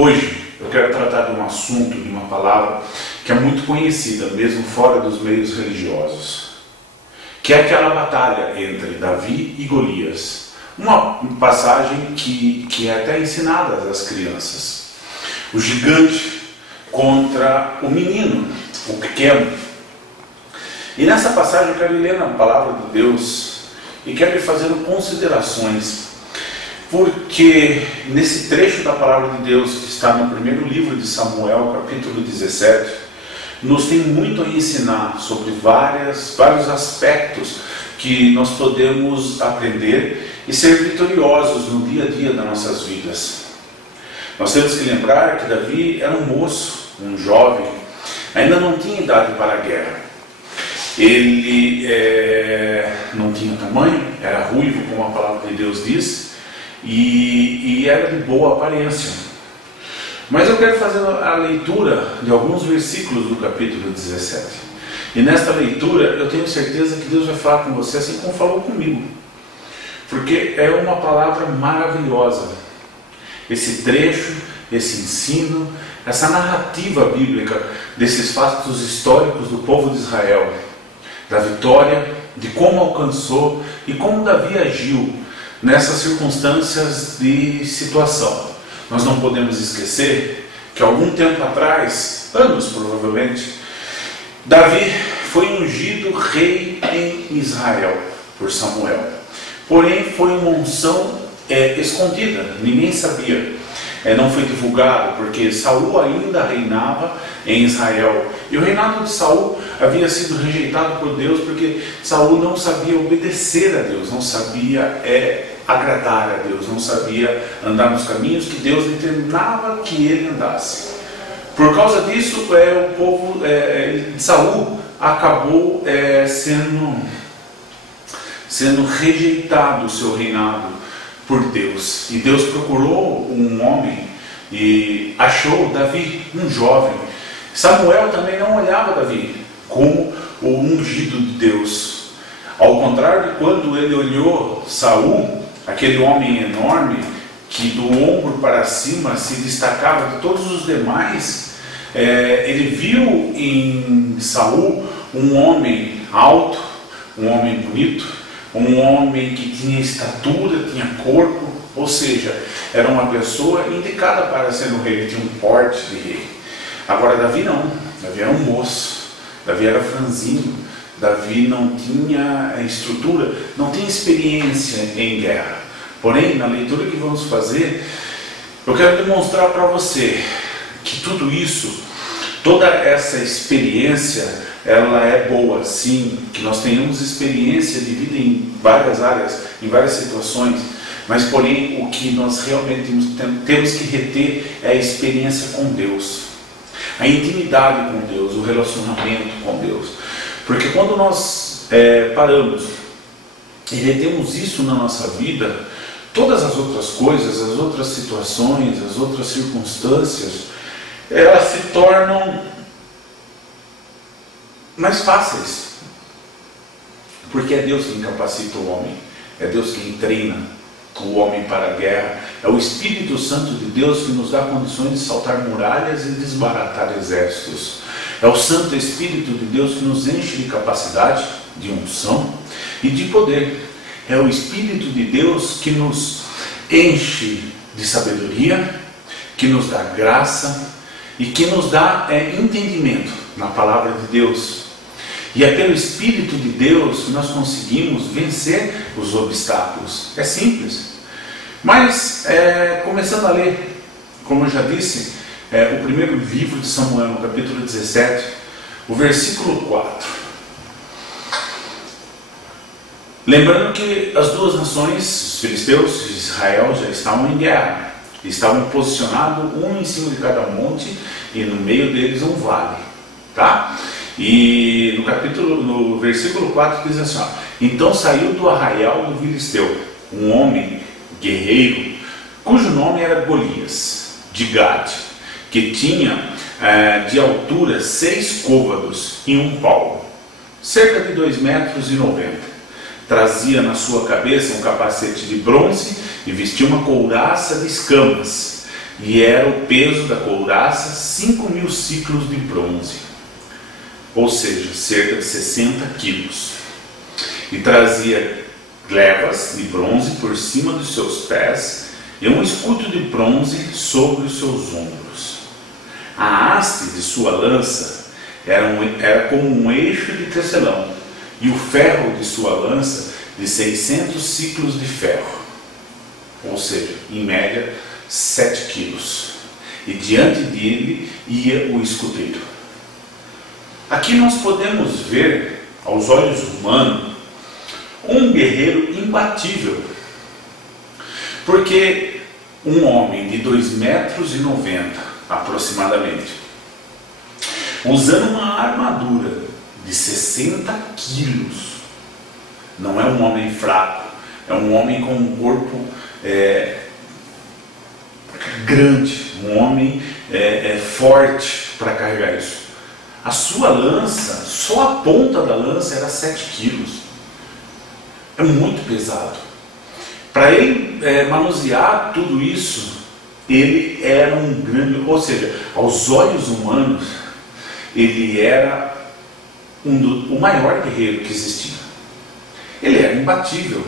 Hoje eu quero tratar de um assunto, de uma palavra que é muito conhecida, mesmo fora dos meios religiosos, que é aquela batalha entre Davi e Golias. Uma passagem que é até ensinada às crianças. O gigante contra o menino, o pequeno. E nessa passagem eu quero ler na palavra de Deus e quero ir fazendo considerações, porque nesse trecho da palavra de Deus que está no primeiro livro de Samuel, capítulo 17, nos tem muito a ensinar sobre vários aspectos que nós podemos aprender e ser vitoriosos no dia a dia das nossas vidas. Nós temos que lembrar que Davi era um moço, um jovem, ainda não tinha idade para a guerra. Ele não tinha tamanho, era ruivo, como a palavra de Deus diz, e era de boa aparência. Mas eu quero fazer a leitura de alguns versículos do capítulo 17. E nesta leitura eu tenho certeza que Deus vai falar com você assim como falou comigo. Porque é uma palavra maravilhosa. Esse trecho, esse ensino, essa narrativa bíblica desses fatos históricos do povo de Israel, da vitória, de como alcançou e como Davi agiu nessas circunstâncias de situação. Nós não podemos esquecer que algum tempo atrás, anos provavelmente, Davi foi ungido rei em Israel por Samuel. Porém foi uma unção escondida, ninguém sabia. Não foi divulgado, porque Saul ainda reinava em Israel. E o reinado de Saul havia sido rejeitado por Deus, porque Saul não sabia obedecer a Deus, não sabia agradar a Deus, não sabia andar nos caminhos que Deus determinava que ele andasse. Por causa disso, o povo de Saul acabou sendo rejeitado o seu reinado por Deus. E Deus procurou um homem e achou Davi, um jovem. Samuel também não olhava Davi como o ungido de Deus. Ao contrário de quando ele olhou Saul, aquele homem enorme que do ombro para cima se destacava de todos os demais, ele viu em Saul um homem alto, um homem bonito, um homem que tinha estatura, tinha corpo, ou seja, era uma pessoa indicada para ser um rei, ele tinha um porte de rei. Agora Davi não, Davi era um moço, Davi era franzino, Davi não tinha estrutura, não tinha experiência em guerra. Porém, na leitura que vamos fazer, eu quero demonstrar para você que tudo isso, toda essa experiência, ela é boa, sim, que nós tenhamos experiência de vida em várias áreas, em várias situações, mas porém o que nós realmente temos que reter é a experiência com Deus, a intimidade com Deus, o relacionamento com Deus. Porque quando nós paramos e retemos isso na nossa vida, todas as outras coisas, as outras situações, as outras circunstâncias, elas se tornam mais fáceis, porque é Deus quem capacita o homem, é Deus quem treina o homem para a guerra, é o Espírito Santo de Deus que nos dá condições de saltar muralhas e desbaratar exércitos, é o Santo Espírito de Deus que nos enche de capacidade, de unção e de poder, é o Espírito de Deus que nos enche de sabedoria, que nos dá graça e que nos dá entendimento na palavra de Deus. E é pelo Espírito de Deus que nós conseguimos vencer os obstáculos. É simples. Mas, começando a ler, como eu já disse, o primeiro livro de Samuel, no capítulo 17, o versículo 4. Lembrando que as duas nações, os filisteus e Israel, já estavam em guerra. Estavam posicionados um em cima de cada monte e no meio deles um vale. Tá? E no versículo 4 diz assim, então saiu do arraial do filisteu um homem guerreiro, cujo nome era Golias, de Gade, que tinha de altura 6 côvados e 1 palmo, cerca de 2,90 metros. Trazia na sua cabeça um capacete de bronze e vestia uma couraça de escamas. e era o peso da couraça 5.000 ciclos de bronze, ou seja, cerca de 60 quilos. E trazia glebas de bronze por cima dos seus pés e um escudo de bronze sobre os seus ombros. A haste de sua lança era como um eixo de tecelão, e o ferro de sua lança de 600 ciclos de ferro, ou seja, em média 7 quilos. E diante dele ia o escudeiro. Aqui nós podemos ver, aos olhos humanos, um guerreiro imbatível, porque um homem de 2,90 metros aproximadamente, usando uma armadura de 60 quilos, não é um homem fraco, é um homem com um corpo grande, um homem forte para carregar isso. A sua lança, só a ponta da lança era 7 quilos. É muito pesado. Para ele manusear tudo isso, ele era um grande, ou seja, aos olhos humanos, ele era o maior guerreiro que existia. Ele era imbatível.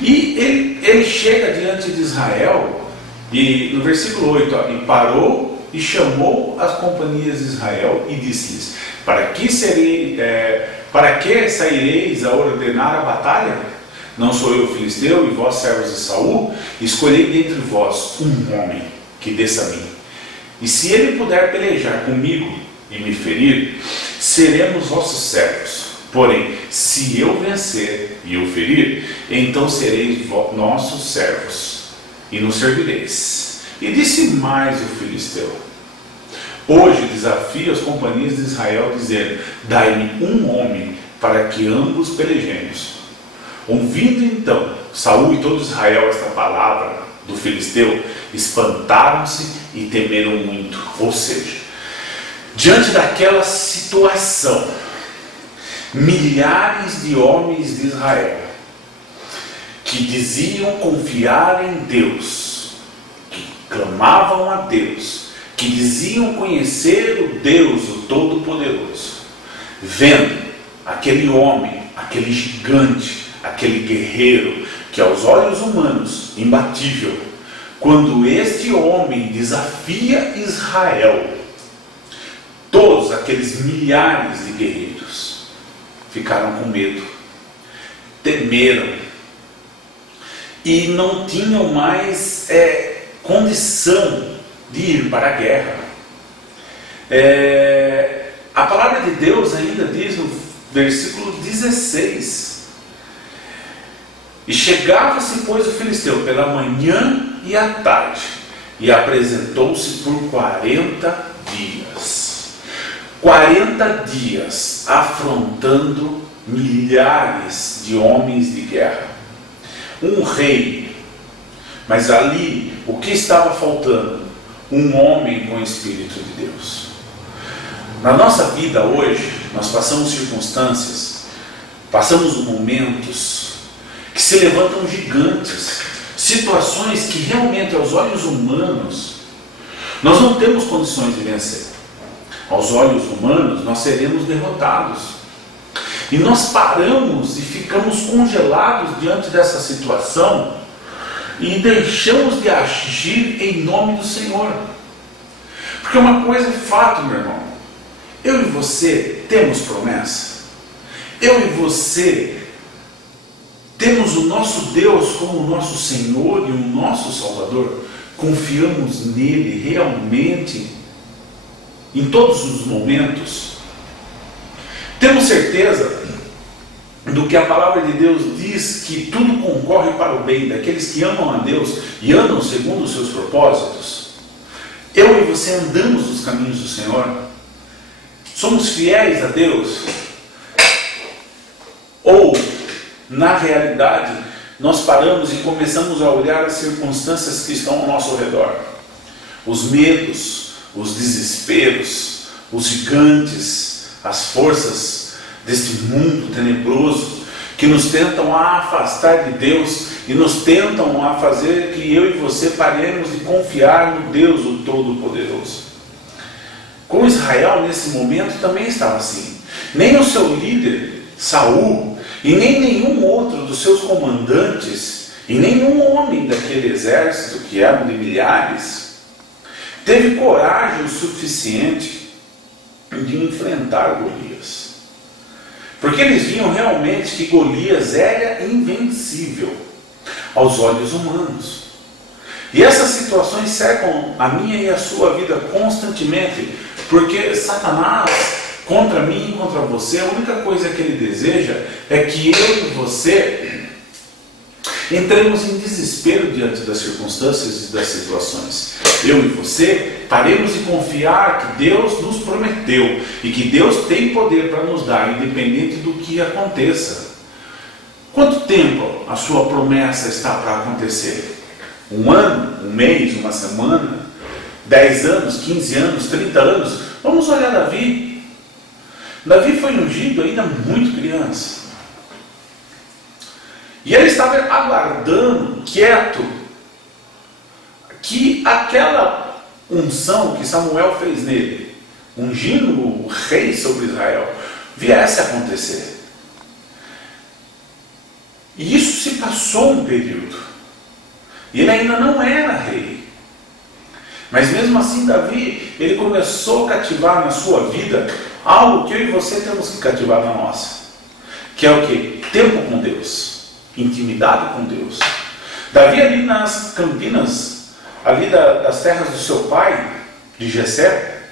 E ele chega diante de Israel, e no versículo 8, e parou e chamou as companhias de Israel e disse-lhes: para que saireis a ordenar a batalha? Não sou eu filisteu e vós servos de Saul? Escolhei dentre vós um homem que desça a mim, e se ele puder pelejar comigo e me ferir, seremos vossos servos. Porém, se eu vencer e o ferir, então sereis nossos servos e nos servireis. E disse mais o filisteu: hoje desafio as companhias de Israel, dizendo: dai-me um homem para que ambos pelejemos. Ouvindo então Saul e todo Israel esta palavra do filisteu, espantaram-se e temeram muito. Ou seja, diante daquela situação, milhares de homens de Israel que diziam confiar em Deus, que clamavam a Deus, que diziam conhecer o Deus, o Todo-Poderoso, vendo aquele homem, aquele gigante, aquele guerreiro, que aos olhos humanos, imbatível, quando este homem desafia Israel, todos aqueles milhares de guerreiros ficaram com medo, temeram, e não tinham mais condição de ir para a guerra. A palavra de Deus ainda diz no versículo 16: e chegava-se, pois, o filisteu pela manhã e à tarde, e apresentou-se por 40 dias. 40 dias afrontando milhares de homens de guerra. Um rei, mas ali o que estava faltando? Um homem com o Espírito de Deus. Na nossa vida hoje, nós passamos circunstâncias, passamos momentos que se levantam gigantes, situações que realmente aos olhos humanos nós não temos condições de vencer. Aos olhos humanos nós seremos derrotados. E nós paramos e ficamos congelados diante dessa situação e deixamos de agir em nome do Senhor. Porque uma coisa é fato, meu irmão: eu e você temos promessa. Eu e você temos o nosso Deus como o nosso Senhor e o nosso Salvador. Confiamos nele realmente em todos os momentos. Temos certeza do que a palavra de Deus diz, que tudo concorre para o bem daqueles que amam a Deus e andam segundo os seus propósitos. Eu e você andamos nos caminhos do Senhor? Somos fiéis a Deus? Ou, na realidade, nós paramos e começamos a olhar as circunstâncias que estão ao nosso redor? Os medos, os desesperos, os gigantes, as forças deste mundo tenebroso que nos tentam afastar de Deus, e nos tentam a fazer que eu e você paremos de confiar no Deus, o Todo-Poderoso. Com Israel, nesse momento, também estava assim. Nem o seu líder, Saul, e nem nenhum outro dos seus comandantes, e nenhum homem daquele exército, que eram de milhares, teve coragem o suficiente de enfrentar Golias. Porque eles viam realmente que Golias era invencível aos olhos humanos. E essas situações cercam a minha e a sua vida constantemente, porque Satanás, contra mim e contra você, a única coisa que ele deseja é que eu e você entremos em desespero diante das circunstâncias e das situações. Eu e você paremos de confiar que Deus nos prometeu e que Deus tem poder para nos dar, independente do que aconteça. Quanto tempo a sua promessa está para acontecer? Um ano, um mês, uma semana, 10 anos, 15 anos, 30 anos? Vamos olhar Davi. Davi foi ungido ainda muito criança. E ele estava aguardando, quieto, que aquela unção que Samuel fez nele, ungindo o rei sobre Israel, viesse a acontecer. E isso se passou um período. E ele ainda não era rei. Mas mesmo assim, Davi, ele começou a cativar na sua vida algo que eu e você temos que cativar na nossa. Que é o quê? Tempo com Deus. Intimidade com Deus. Davi, ali nas campinas, ali das terras do seu pai, de Jessé,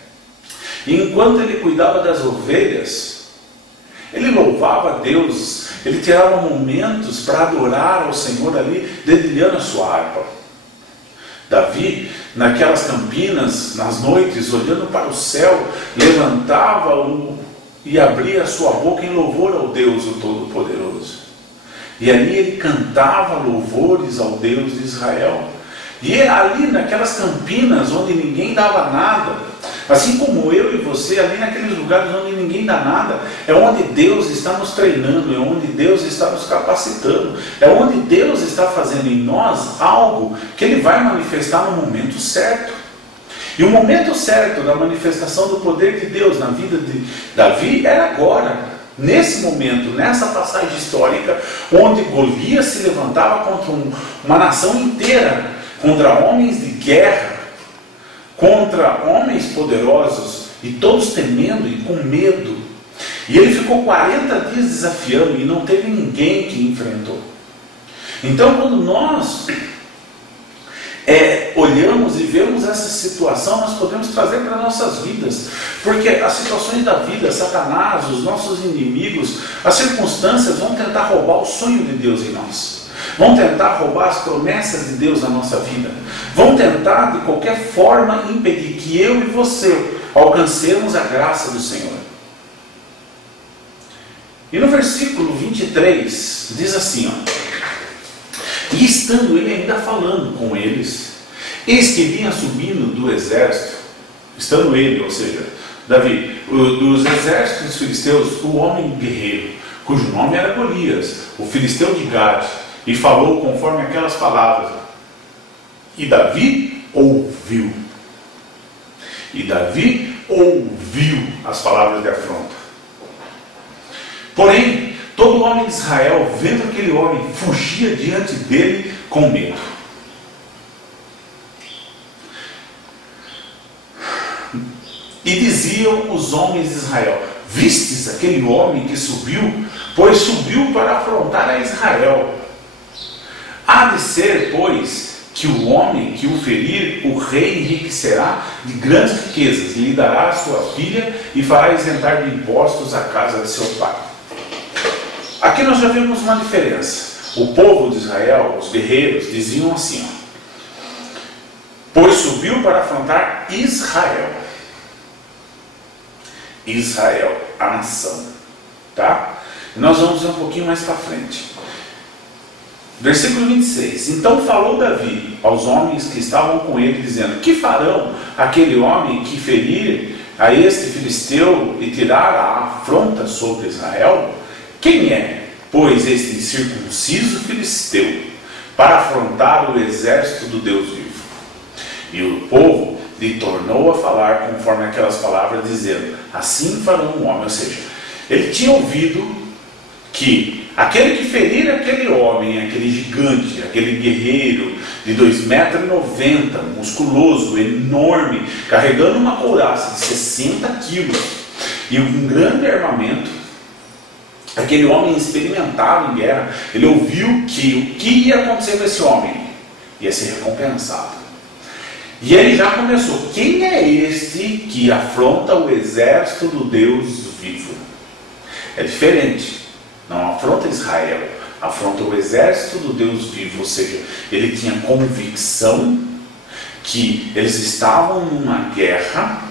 enquanto ele cuidava das ovelhas, ele louvava a Deus, ele tirava momentos para adorar ao Senhor ali, dedilhando a sua harpa. Davi, naquelas campinas, nas noites, olhando para o céu, levantava e abria a sua boca em louvor ao Deus, o Todo-Poderoso. E ali ele cantava louvores ao Deus de Israel. E ali naquelas campinas onde ninguém dava nada, assim como eu e você, ali naqueles lugares onde ninguém dá nada, é onde Deus está nos treinando, é onde Deus está nos capacitando, é onde Deus está fazendo em nós algo que Ele vai manifestar no momento certo. E o momento certo da manifestação do poder de Deus na vida de Davi era agora. Nesse momento, nessa passagem histórica, onde Golias se levantava contra uma nação inteira, contra homens de guerra, contra homens poderosos, e todos temendo e com medo. E ele ficou 40 dias desafiando, e não teve ninguém que enfrentou. Então, quando nós olhamos e vemos essa situação, nós podemos trazer para nossas vidas, porque as situações da vida, Satanás, os nossos inimigos, as circunstâncias vão tentar roubar o sonho de Deus em nós, vão tentar roubar as promessas de Deus na nossa vida, vão tentar de qualquer forma impedir que eu e você alcancemos a graça do Senhor. E no versículo 23 diz assim, e estando ele ainda falando com eles, eis que vinha subindo do exército, estando ele, ou seja, Davi, dos exércitos dos filisteus, o homem guerreiro, cujo nome era Golias, o filisteu de Gade, e falou conforme aquelas palavras. E Davi ouviu. E Davi ouviu as palavras de afronta. Porém, todo homem de Israel, vendo aquele homem, fugia diante dele com medo. E diziam os homens de Israel, vistes aquele homem que subiu? Pois subiu para afrontar a Israel. Há de ser, pois, que o homem que o ferir, o rei enriquecerá de grandes riquezas, e lhe dará a sua filha, e fará isentar de impostos a casa de seu pai. Aqui nós já vemos uma diferença. O povo de Israel, os guerreiros, diziam assim, pois subiu para afrontar Israel. Israel, a nação. Tá? E nós vamos ver um pouquinho mais para frente. Versículo 26. Então falou Davi aos homens que estavam com ele, dizendo, que farão aquele homem que ferir a este filisteu e tirar a afronta sobre Israel? Quem é, pois, este incircunciso filisteu, para afrontar o exército do Deus vivo. E o povo lhe tornou a falar conforme aquelas palavras, dizendo: assim fará um homem. Ou seja, ele tinha ouvido que aquele que ferir aquele homem, aquele gigante, aquele guerreiro de 2,90 m, musculoso, enorme, carregando uma couraça de 60 quilos e um grande armamento, aquele homem experimentado em guerra, ele ouviu que o que ia acontecer com esse homem ia ser recompensado. E ele já começou: quem é este que afronta o exército do Deus vivo? É diferente. Não afronta Israel, afronta o exército do Deus vivo. Ou seja, ele tinha convicção que eles estavam numa guerra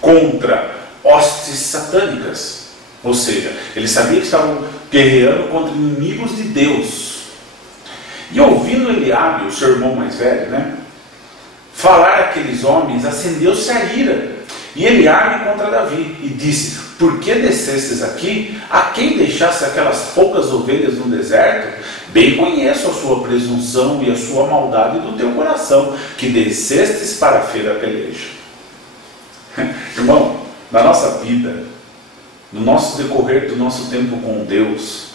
contra hostes satânicas. Ou seja, ele sabia que estavam guerreando contra inimigos de Deus. E ouvindo Eliabe, o seu irmão mais velho, falar aqueles homens, acendeu-se a ira. E Eliabe contra Davi, e disse: por que descestes aqui? A quem deixasse aquelas poucas ovelhas no deserto? Bem conheço a sua presunção e a sua maldade do teu coração, que descestes para a feira peleja. Irmão, na nossa vida, no nosso decorrer do nosso tempo com Deus,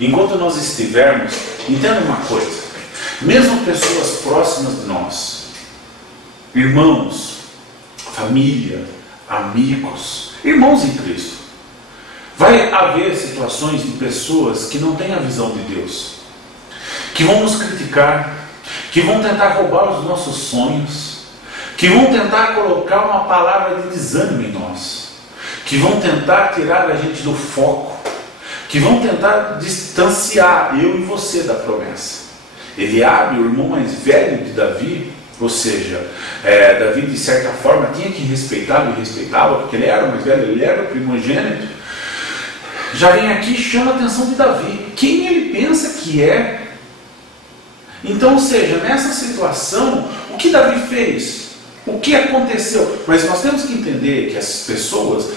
enquanto nós estivermos, entenda uma coisa: mesmo pessoas próximas de nós, irmãos, família, amigos, irmãos em Cristo, vai haver situações de pessoas que não têm a visão de Deus, que vão nos criticar, que vão tentar roubar os nossos sonhos, que vão tentar colocar uma palavra de desânimo em nós, que vão tentar tirar a gente do foco, que vão tentar distanciar eu e você da promessa. Eliabe, o irmão mais velho de Davi, ou seja, Davi de certa forma tinha que respeitá-lo e respeitava, porque ele era o mais velho, ele era o primogênito. Já vem aqui e chama a atenção de Davi. Quem ele pensa que é? Então, ou seja, nessa situação, o que Davi fez? O que aconteceu? Mas nós temos que entender que as pessoas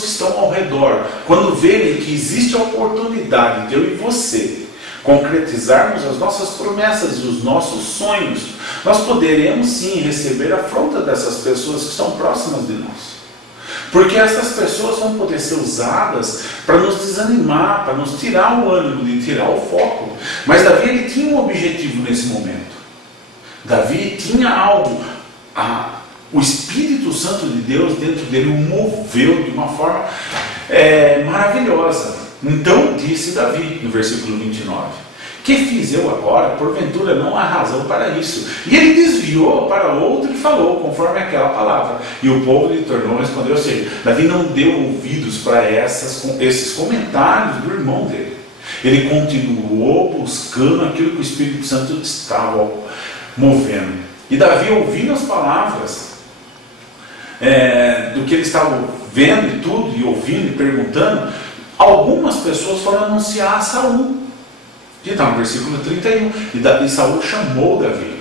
que estão ao redor, quando verem que existe a oportunidade de eu e você concretizarmos as nossas promessas e os nossos sonhos, nós poderemos sim receber a afronta dessas pessoas que estão próximas de nós. Porque essas pessoas vão poder ser usadas para nos desanimar, para nos tirar o ânimo, de tirar o foco. Mas Davi, ele tinha um objetivo nesse momento. Davi tinha algo. O Espírito Santo de Deus dentro dele o moveu de uma forma maravilhosa. Então disse Davi, no versículo 29, que fiz eu agora? Porventura não há razão para isso. E ele desviou para outro e falou, conforme aquela palavra. E o povo lhe tornou a responder. Ou seja, Davi não deu ouvidos para esses comentários do irmão dele. Ele continuou buscando aquilo que o Espírito Santo estava movendo. E Davi, ouvindo as palavras do que ele estava vendo e tudo, e ouvindo e perguntando, algumas pessoas foram anunciar a Saul. Então, no versículo 31, e Saul chamou Davi.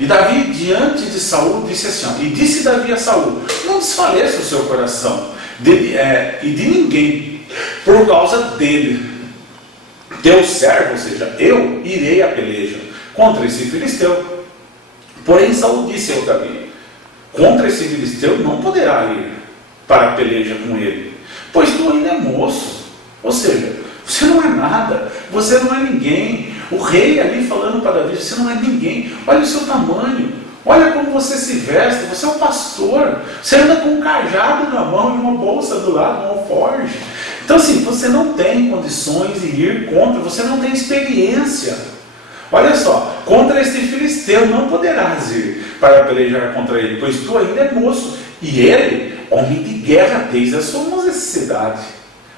E Davi, diante de Saul, disse assim, e disse Davi a Saul: não desfaleça o seu coração e de ninguém, por causa dele. Teu servo, ou seja, eu irei à peleja contra esse filisteu. Porém Saul disse ao Davi: contra esse filisteu não poderá ir para a peleja com ele, pois tu ainda é moço. Ou seja, você não é nada, você não é ninguém. O rei ali falando para Davi: você não é ninguém, olha o seu tamanho, olha como você se veste, você é um pastor, você anda com um cajado na mão e uma bolsa do lado, um alforje. Então assim, você não tem condições de ir contra, você não tem experiência. Olha só, contra este filisteu não poderás ir para pelejar contra ele, pois tu ainda é moço, e ele, homem de guerra, desde a sua mocidade.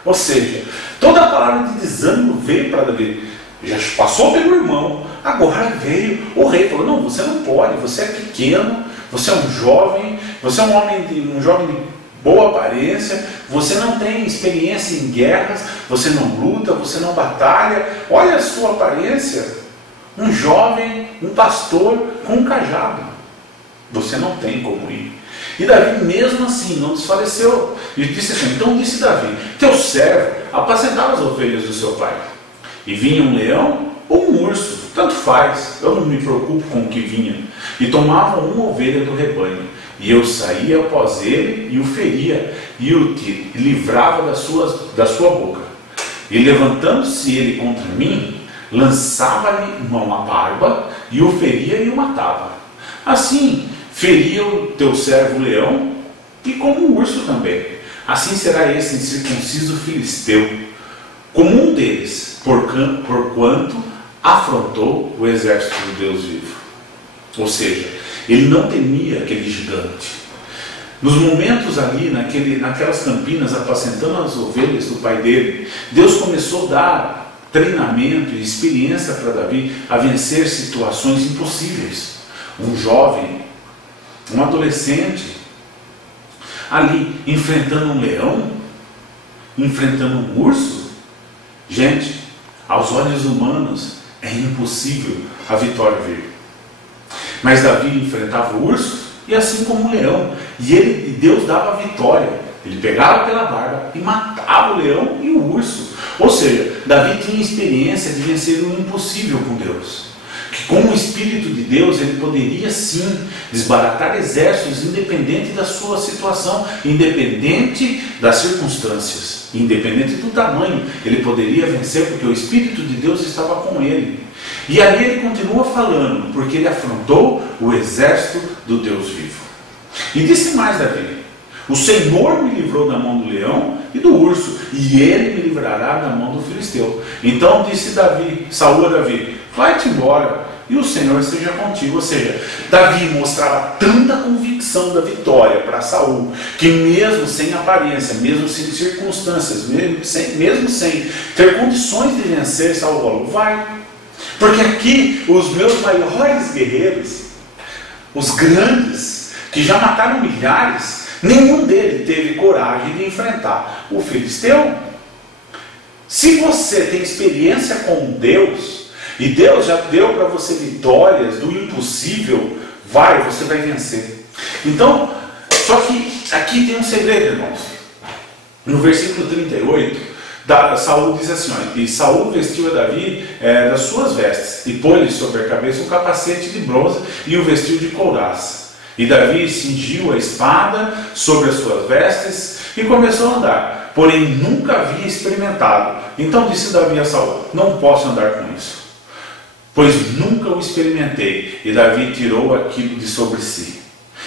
Ou seja, toda a palavra de desânimo veio para Davi. Já passou pelo irmão, agora veio o rei, falou: não, você não pode, você é pequeno, você é um jovem, você é um jovem de boa aparência, você não tem experiência em guerras, você não luta, você não batalha, olha a sua aparência. Um jovem, um pastor com um cajado. Você não tem como ir. E Davi mesmo assim não desfaleceu. E disse assim: então disse Davi: teu servo apacentava as ovelhas do seu pai. E vinha um leão ou um urso, tanto faz, eu não me preocupo com o que vinha. E tomavam uma ovelha do rebanho, e eu saía após ele e o feria, e o livrava da sua boca. E levantando-se ele contra mim, lançava-lhe mão à barba, e o feria e o matava. Assim feria o teu servo leão, e como o urso também. Assim será esse incircunciso filisteu, como um deles, porquanto afrontou o exército do Deus vivo. Ou seja, ele não temia aquele gigante. Nos momentos ali, naquelas campinas, apacentando as ovelhas do pai dele, Deus começou a dar treinamento e experiência para Davi a vencer situações impossíveis. Um jovem, um adolescente, ali enfrentando um leão, enfrentando um urso. Gente, aos olhos humanos é impossível a vitória vir. Mas Davi enfrentava o urso e assim como o leão, e Deus dava a vitória. Ele pegava pela barba e matava o leão e o urso. Ou seja, Davi tinha experiência de vencer o impossível com Deus. Que com o Espírito de Deus ele poderia sim desbaratar exércitos, independente da sua situação, independente das circunstâncias, independente do tamanho, ele poderia vencer porque o Espírito de Deus estava com ele. E ali ele continua falando, porque ele afrontou o exército do Deus vivo. E disse mais Davi: o Senhor me livrou da mão do leão e do urso, e ele me livrará da mão do filisteu. Então disse Saul a Davi: vai-te embora, e o Senhor seja contigo. Ou seja, Davi mostrava tanta convicção da vitória para Saul, que mesmo sem aparência, mesmo sem circunstâncias, mesmo sem ter condições de vencer, Saul falou: vai. Porque aqui os meus maiores guerreiros, os grandes, que já mataram milhares, nenhum deles teve coragem de enfrentar o filisteu. Se você tem experiência com Deus, e Deus já deu para você vitórias do impossível, você vai vencer. Então, só que aqui tem um segredo, irmãos. No versículo 38, Saul diz assim: e Saul vestiu a Davi das suas vestes, e pôs-lhe sobre a cabeça um capacete de bronze, e o vestiu de couraça. E Davi cingiu a espada sobre as suas vestes, e começou a andar, porém nunca havia experimentado. Então disse Davi a Saul: não posso andar com isso, pois nunca o experimentei. E Davi tirou aquilo de sobre si,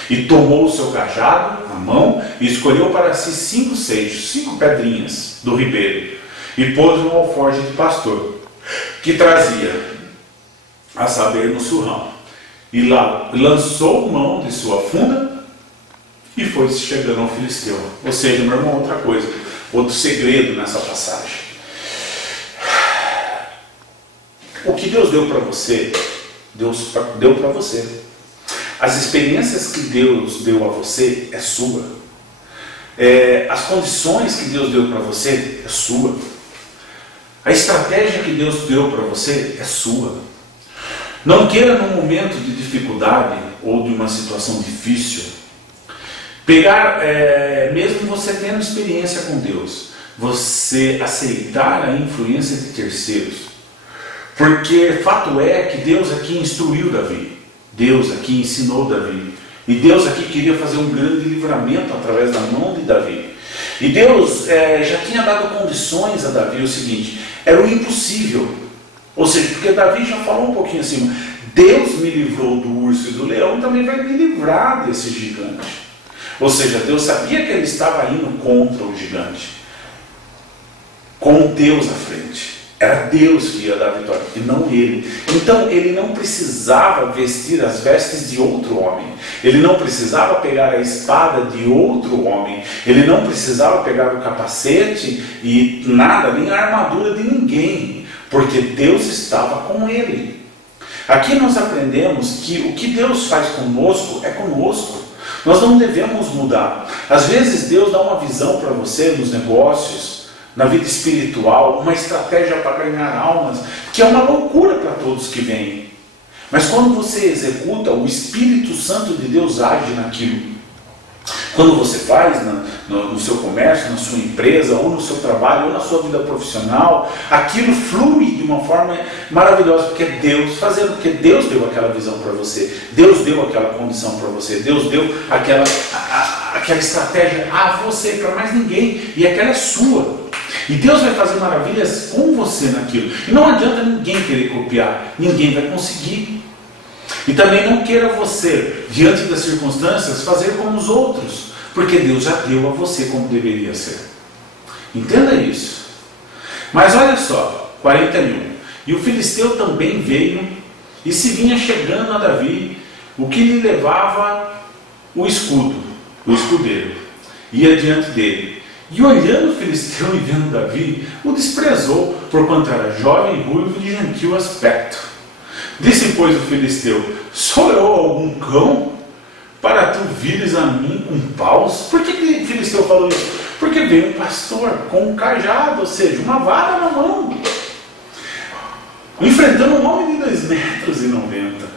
e tomou o seu cajado na mão, e escolheu para si 5 seixos, 5 pedrinhas do ribeiro, e pôs um alforje de pastor, que trazia, a saber, no surrão, e lá lançou mão de sua funda, e foi chegando ao filisteu. Ou seja, meu irmão, outra coisa, outro segredo nessa passagem. O que Deus deu para você, Deus deu para você. As experiências que Deus deu a você é sua. As condições que Deus deu para você é sua. A estratégia que Deus deu para você é sua. Não queira num momento de dificuldade ou de uma situação difícil pegar, mesmo você tendo experiência com Deus, você aceitar a influência de terceiros. Porque fato é que Deus aqui instruiu Davi. Deus aqui ensinou Davi. E Deus aqui queria fazer um grande livramento através da mão de Davi. E Deus já tinha dado condições a Davi, o seguinte: era o impossível. Ou seja, porque Davi já falou um pouquinho acima: Deus me livrou do urso e do leão, também vai me livrar desse gigante. Ou seja, Deus sabia que ele estava indo contra o gigante, com Deus à frente. Era Deus que ia dar a vitória, e não ele. Então ele não precisava vestir as vestes de outro homem. Ele não precisava pegar a espada de outro homem. Ele não precisava pegar o capacete e nada, nem a armadura de ninguém. Porque Deus estava com ele. Aqui nós aprendemos que o que Deus faz conosco é conosco. Nós não devemos mudar. Às vezes Deus dá uma visão para você nos negócios, na vida espiritual, uma estratégia para ganhar almas, que é uma loucura para todos que vêm. Mas quando você executa, o Espírito Santo de Deus age naquilo. Quando você faz no seu comércio, na sua empresa, ou no seu trabalho, ou na sua vida profissional, aquilo flui de uma forma maravilhosa, porque é Deus fazendo, porque Deus deu aquela visão para você, Deus deu aquela condição para você, Deus deu aquela estratégia a você, para mais ninguém, e aquela é sua. E Deus vai fazer maravilhas com você naquilo. E não adianta ninguém querer copiar, ninguém vai conseguir. E também não queira você, diante das circunstâncias, fazer como os outros, porque Deus já deu a você como deveria ser. Entenda isso. Mas olha só, 41. E o filisteu também veio e se vinha chegando a Davi, o que lhe levava o escudeiro, ia diante dele. E olhando o filisteu e vendo Davi, o desprezou, porquanto era jovem, ruivo e de gentil aspecto. Disse, pois, o filisteu: sou eu algum cão, para tu vires a mim com paus? Por que o filisteu falou isso? Porque veio um pastor com um cajado, ou seja, uma vara na mão, enfrentando um homem de 2,90 metros.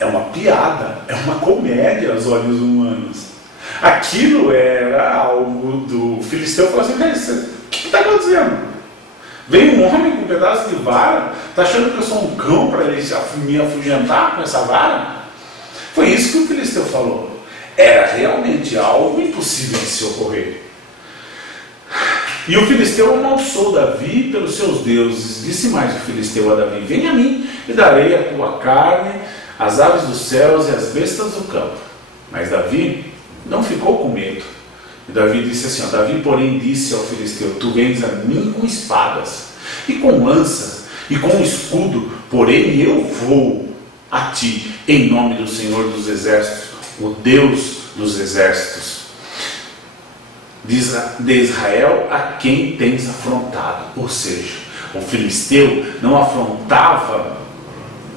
É uma piada, é uma comédia aos olhos humanos. Aquilo era algo do filisteu. Falou assim: o que está acontecendo? Vem um homem com um pedaço de vara, está achando que eu sou um cão para ele me afugentar com essa vara? Foi isso que o filisteu falou. Era realmente algo impossível de se ocorrer. E o filisteu amaldiçoou Davi pelos seus deuses. Disse mais o filisteu a Davi: vem a mim e darei a tua carne, as aves dos céus e as bestas do campo. Mas Davi não ficou com medo. E Davi disse assim, Davi, porém, disse ao filisteu: tu vens a mim com espadas, e com lanças, e com escudo, porém eu vou a ti, em nome do Senhor dos Exércitos, o Deus dos Exércitos, de Israel, a quem tens afrontado. Ou seja, o filisteu não afrontava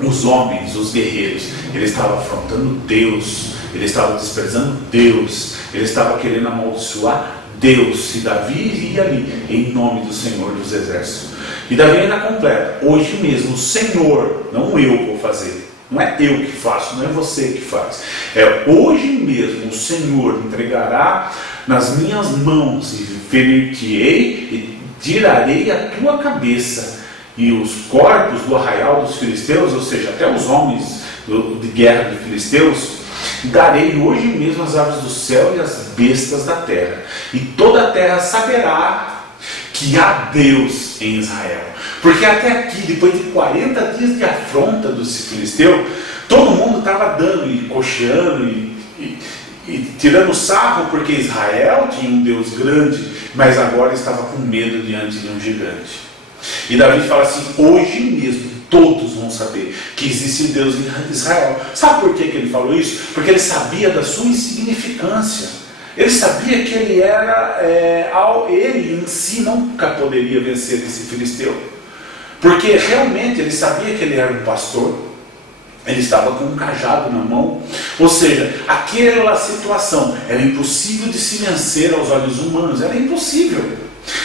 os homens, os guerreiros, ele estava afrontando Deus, ele estava desprezando Deus, ele estava querendo amaldiçoar Deus. E Davi ia ali, em nome do Senhor dos Exércitos. E Davi ainda completa: hoje mesmo o Senhor, não eu vou fazer, não é eu que faço, não é você que faz, é hoje mesmo o Senhor entregará nas minhas mãos, e ferir-te-ei e tirarei a tua cabeça, e os corpos do arraial dos filisteus, ou seja, até os homens de guerra de filisteus, darei hoje mesmo as aves do céu e as bestas da terra, e toda a terra saberá que há Deus em Israel. Porque até aqui, depois de 40 dias de afronta do filisteu, todo mundo estava dando e cocheando e tirando sarro, porque Israel tinha um Deus grande, mas agora estava com medo diante de um gigante. E Davi fala assim: hoje mesmo todos vão saber que existe Deus em Israel. Sabe por que ele falou isso? Porque ele sabia da sua insignificância. Ele sabia que ele era, ele em si nunca poderia vencer esse filisteu. Porque realmente ele sabia que ele era um pastor, ele estava com um cajado na mão, ou seja, aquela situação era impossível de se vencer aos olhos humanos, era impossível.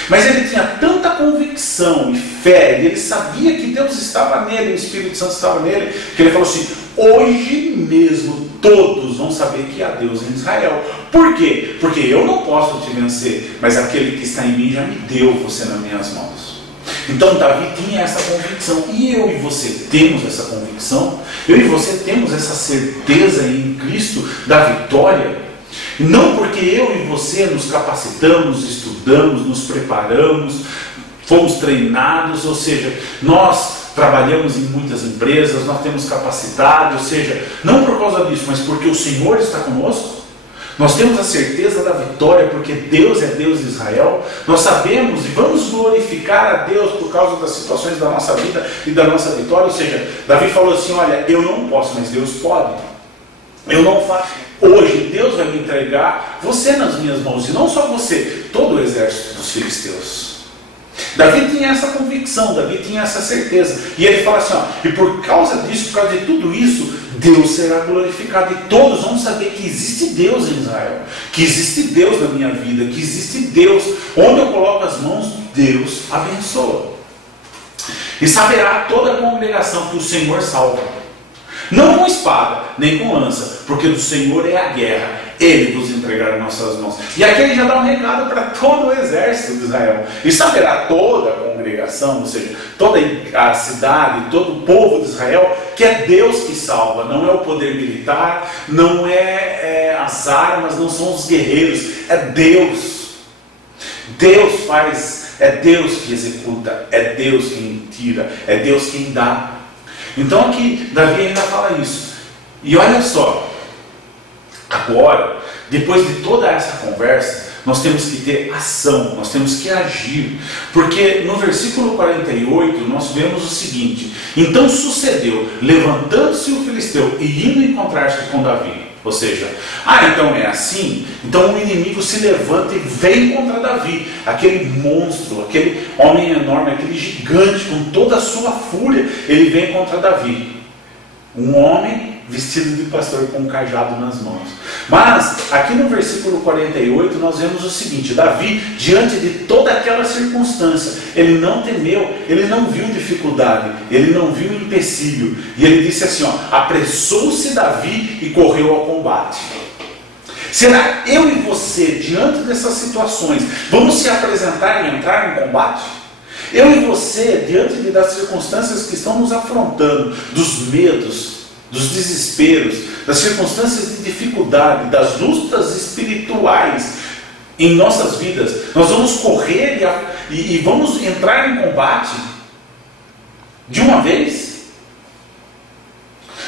Mas ele tinha tanta convicção e fé, e ele sabia que Deus estava nele, o Espírito Santo estava nele, que ele falou assim: hoje mesmo todos vão saber que há Deus em Israel. Por quê? Porque eu não posso te vencer, mas aquele que está em mim já me deu você nas minhas mãos. Então Davi tinha essa convicção, e eu e você temos essa convicção, eu e você temos essa certeza em Cristo da vitória. Não porque eu e você nos capacitamos, estudamos, nos preparamos, fomos treinados, ou seja, nós trabalhamos em muitas empresas, nós temos capacidade, ou seja, não por causa disso, mas porque o Senhor está conosco. Nós temos a certeza da vitória, porque Deus é Deus de Israel. Nós sabemos e vamos glorificar a Deus por causa das situações da nossa vida e da nossa vitória. Ou seja, Davi falou assim: olha, eu não posso, mas Deus pode. Eu não faço. Hoje Deus vai me entregar você nas minhas mãos, e não só você, todo o exército dos filisteus. Davi tinha essa convicção, Davi tinha essa certeza, e ele fala assim, e por causa disso, por causa de tudo isso, Deus será glorificado, e todos vão saber que existe Deus em Israel, que existe Deus na minha vida, que existe Deus, onde eu coloco as mãos, Deus abençoa. E saberá toda a congregação que o Senhor salva. Não com espada, nem com lança, porque do Senhor é a guerra, Ele vos entregará em nossas mãos. E aqui ele já dá um recado para todo o exército de Israel. E saberá toda a congregação, ou seja, toda a cidade, todo o povo de Israel, que é Deus que salva, não é o poder militar, não é as armas, não são os guerreiros, é Deus. Deus faz, é Deus que executa, é Deus quem tira, é Deus quem dá. Então aqui Davi ainda fala isso. E olha só, agora, depois de toda essa conversa, nós temos que ter ação, nós temos que agir. Porque no versículo 48 nós vemos o seguinte: então sucedeu, levantando-se o filisteu e indo encontrar-se com Davi. Ou seja, então é assim? Então o inimigo se levanta e vem contra Davi, aquele monstro, aquele homem enorme, aquele gigante com toda a sua fúria, ele vem contra Davi. Um homem vestido de pastor com um cajado nas mãos. Mas aqui no versículo 48 nós vemos o seguinte: Davi, diante de toda aquela circunstância, ele não temeu, ele não viu dificuldade, ele não viu empecilho, e ele disse assim, apressou-se Davi e correu ao combate. Será eu e você, diante dessas situações, vamos se apresentar e entrar em combate? Eu e você, diante das circunstâncias que estão nos afrontando, dos medos, dos desesperos, das circunstâncias de dificuldade, das lutas espirituais em nossas vidas, nós vamos correr e vamos entrar em combate de uma vez?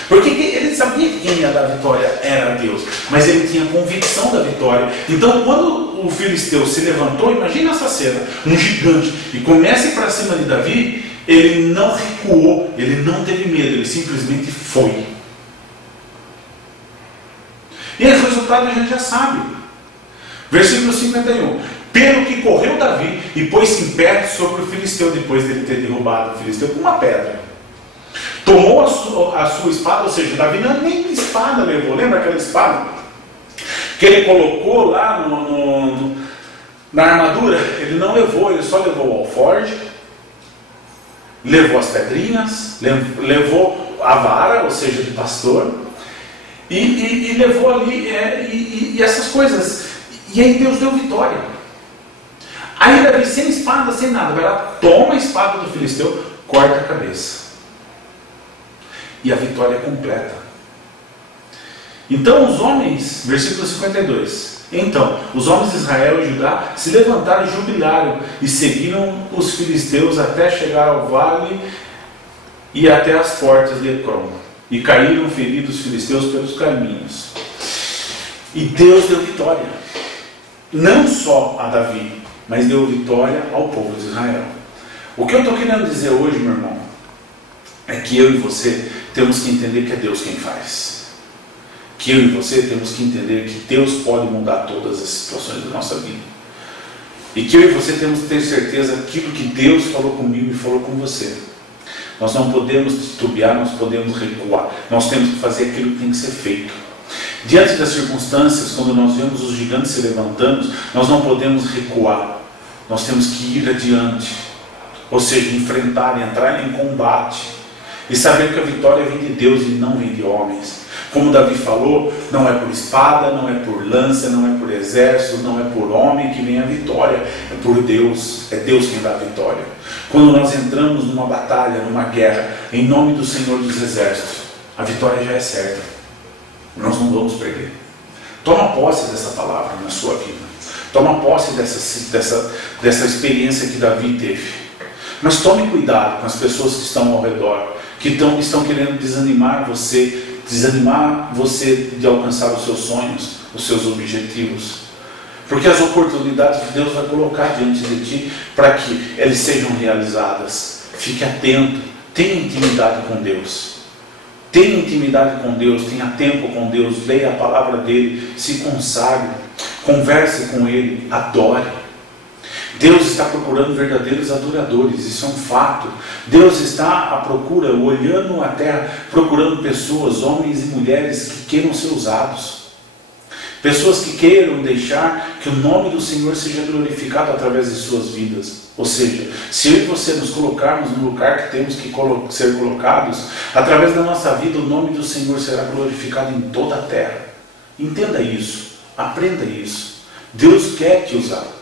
Porque ele sabia que quem ia dar a vitória era Deus, mas ele tinha convicção da vitória. Então quando o filisteu se levantou, imagina essa cena, um gigante, e começa a ir para cima de Davi, ele não recuou, ele não teve medo, ele simplesmente foi. E esse resultado a gente já sabe. Versículo 51. Pelo que correu Davi e pôs-se em pé sobre o filisteu, depois dele ter derrubado o filisteu com uma pedra. Tomou a sua espada, ou seja, Davi nem espada levou. Lembra aquela espada que ele colocou lá na armadura? Ele não levou, ele só levou o alforje, levou as pedrinhas, levou a vara, ou seja, de pastor, e levou ali e essas coisas. E aí Deus deu vitória. Aí Davi, sem espada, sem nada, vai lá, toma a espada do filisteu, corta a cabeça. E a vitória é completa. Então os homens, versículo 52, então os homens de Israel e Judá se levantaram e jubilaram, e seguiram os filisteus até chegar ao vale e até as portas de Ecrom, e caíram feridos os filisteus pelos caminhos. E Deus deu vitória, não só a Davi, mas deu vitória ao povo de Israel. O que eu estou querendo dizer hoje, meu irmão, é que eu e você temos que entender que é Deus quem faz. Que eu e você temos que entender que Deus pode mudar todas as situações da nossa vida. E que eu e você temos que ter certeza daquilo que Deus falou comigo e falou com você. Nós não podemos titubear, nós podemos recuar. Nós temos que fazer aquilo que tem que ser feito. Diante das circunstâncias, quando nós vemos os gigantes se levantando, nós não podemos recuar. Nós temos que ir adiante. Ou seja, enfrentar, entrar em combate. E saber que a vitória vem de Deus e não vem de homens. Como Davi falou, não é por espada, não é por lança, não é por exército, não é por homem que vem a vitória. É por Deus, é Deus quem dá a vitória. Quando nós entramos numa batalha, numa guerra, em nome do Senhor dos Exércitos, a vitória já é certa. Nós não vamos perder. Toma posse dessa palavra na sua vida. Toma posse dessa experiência que Davi teve. Mas tome cuidado com as pessoas que estão ao redor, que estão querendo desanimar você de alcançar os seus sonhos, os seus objetivos. Porque as oportunidades que Deus vai colocar diante de ti para que elas sejam realizadas. Fique atento, tenha intimidade com Deus. Tenha intimidade com Deus, tenha tempo com Deus, leia a palavra dele, se consagre, converse com ele, adore. Deus está procurando verdadeiros adoradores, isso é um fato. Deus está à procura, olhando a terra, procurando pessoas, homens e mulheres que queiram ser usados. Pessoas que queiram deixar que o nome do Senhor seja glorificado através de suas vidas. Ou seja, se eu e você nos colocarmos no lugar que temos que ser colocados, através da nossa vida o nome do Senhor será glorificado em toda a terra. Entenda isso, aprenda isso. Deus quer te usar.